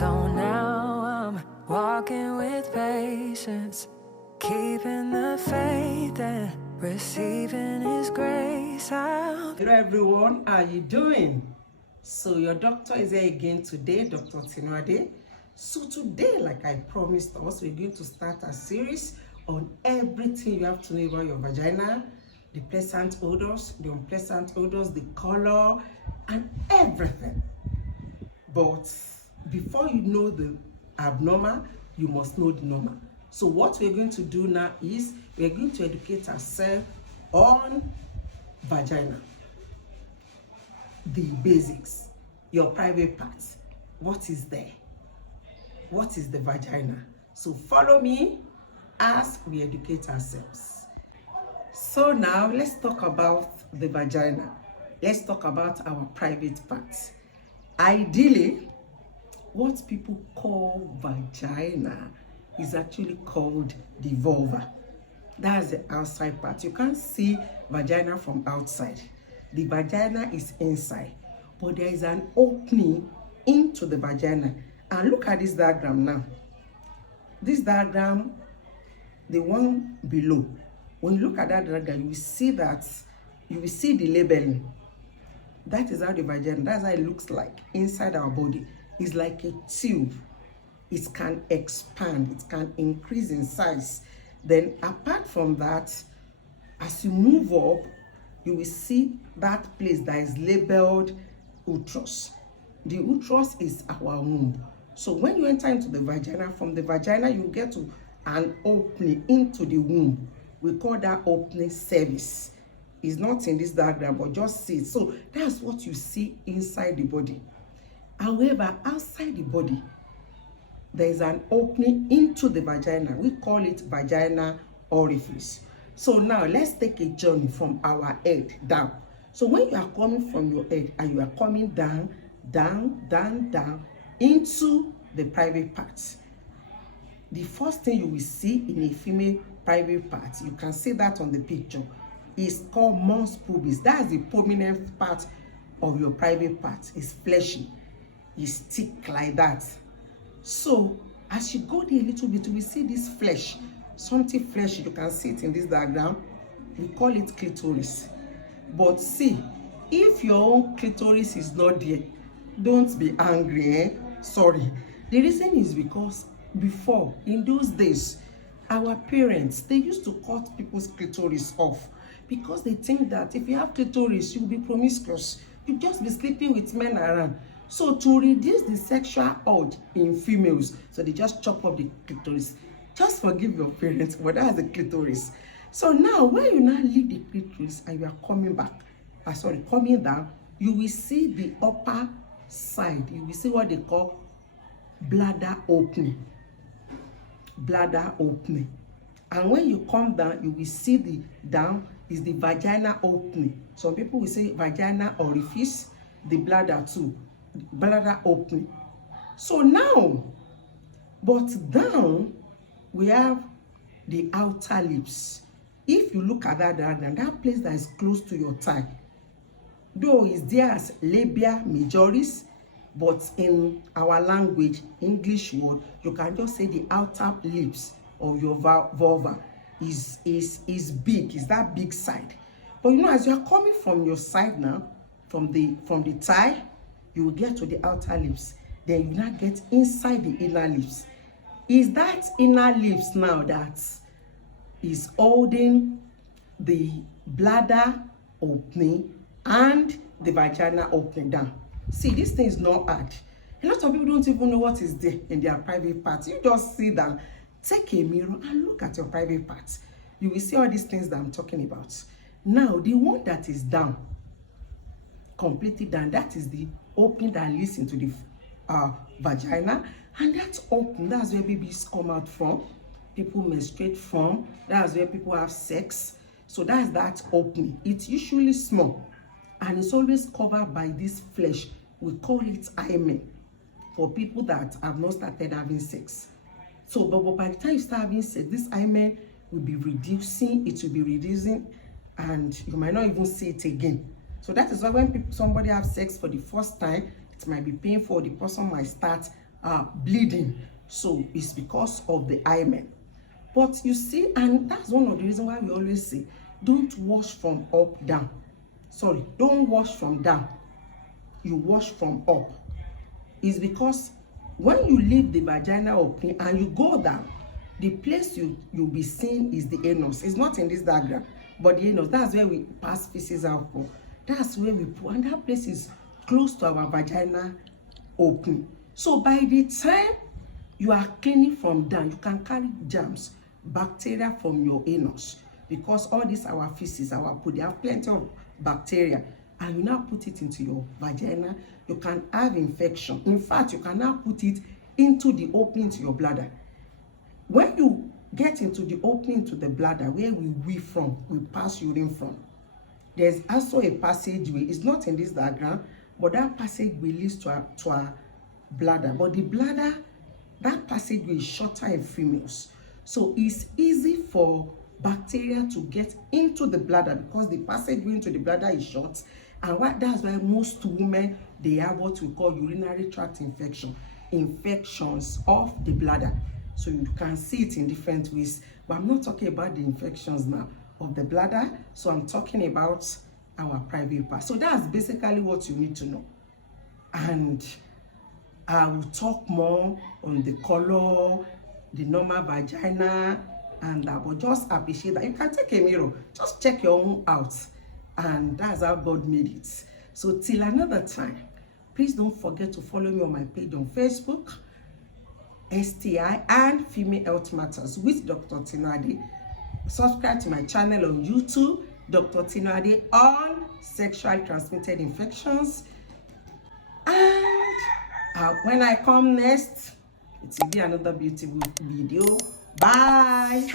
So now I'm walking with patience, keeping the faith and receiving His grace. Hello everyone, how are you doing? So your doctor is here again today, Dr. Tinuade. So today, like I promised us, we're going to start a series on everything you have to know about your vagina, the pleasant odors, the unpleasant odors, the color, and everything. But before you know the abnormal, you must know the normal. So what we're going to do now is we're going to educate ourselves on vagina, the basics, your private parts. What is there? What is the vagina? So follow me as we educate ourselves. So now let's talk about the vagina. Let's talk about our private parts. Ideally, what people call vagina is actually called the vulva. That's the outside part. You can't see vagina from outside. The vagina is inside, but there is an opening into the vagina. And look at this diagram now. This diagram, the one below, when you look at that diagram, you will see the labeling. That is how the vagina, that's how it looks like inside our body. It's like a tube. It can expand, it can increase in size. Then apart from that, as you move up, you will see that place that is labeled uterus. The uterus is our womb. So when you enter into the vagina, from the vagina you get to an opening into the womb. We call that opening cervix. It's not in this diagram, but just see it. So that's what you see inside the body. However, outside the body, there is an opening into the vagina. We call it vagina orifice. So now let's take a journey from our head down. So when you are coming from your head and you are coming down, down, down, down into the private parts, the first thing you will see in a female private part, you can see that on the picture, is called mons pubis. That's the prominent part of your private part. It's fleshy, it's thick like that. So as you go there a little bit, we see this flesh, something fleshy. You can see it in this diagram. We call it clitoris. But see, if your own clitoris is not there, don't be angry, Sorry. The reason is because before, in those days, our parents, they used to cut people's clitoris off because they think that if you have clitoris, you'll be promiscuous. You'll just be sleeping with men around. So to reduce the sexual urge in females, so they just chop up the clitoris. Just forgive your parents, but that's the clitoris. So now, when you now leave the clitoris and you are coming back, coming down, you will see the upper side. You will see what they call bladder opening. Bladder opening. And when you come down, you will see the down is the vagina opening. Some people will say vagina orifice, the bladder too. Bladder opening. So now, but down we have the outer lips. If you look at that diagram, that place that is close to your thigh, though is there as labia majoris, but in our language, English word, you can just say the outer lips of your vulva is big, is that big side. But you know, as you are coming from your side now, from the thigh, you will get to the outer lips. Then you now get inside the inner lips. Is that inner lips now that is holding the bladder opening and the vagina opening down? See, this thing is not hard. A lot of people don't even know what is there in their private parts. You just sit down, take a mirror and look at your private parts. You will see all these things that I'm talking about. Now, the one that is down, completely down, that is the opening that leads into the vagina. And that's open, that's where babies come out from, people menstruate from, that's where people have sex. So that's that opening. It's usually small and it's always covered by this flesh. We call it hymen for people that have not started having sex. So but by the time you start having sex, this hymen will be reducing, and you might not even see it again. So that is why when somebody have sex for the first time, it might be painful. The person might start bleeding. So it's because of the hymen. But you see, and that's one of the reasons why we always say, don't wash from up down. Sorry, don't wash from down. You wash from up. Is because when you leave the vagina open and you go down, the place you'll be seeing is the anus. It's not in this diagram, but the anus, that's where we pass feces out for. That's where we put, and that place is close to our vagina open. So by the time you are cleaning from down, you can carry germs, bacteria from your anus, because all this our feces, our poo, they have plenty of bacteria, and you now put it into your vagina, you can have infection. In fact, you can now put it into the opening to your bladder. When you get into the opening to the bladder, where we wee from, we pass urine from, there's also a passageway. It's not in this diagram, but that passageway leads to our bladder. But the bladder, that passageway is shorter in females. So it's easy for bacteria to get into the bladder because the passageway into the bladder is short. And that's why most women, they have what we call urinary tract infection, infections of the bladder. So you can see it in different ways. But I'm not talking about the infections now of the bladder. So I'm talking about our private part. So that's basically what you need to know. And I will talk more on the color, the normal vagina, and but just appreciate that. You can take a mirror, just check your own out. And that's how God made it. So till another time, please don't forget to follow me on my page on Facebook, STI and Female Health Matters with Dr. Tinuade. Subscribe to my channel on YouTube, Dr. Tinuade, on sexually transmitted infections. And when I come next, it will be another beautiful video. Bye.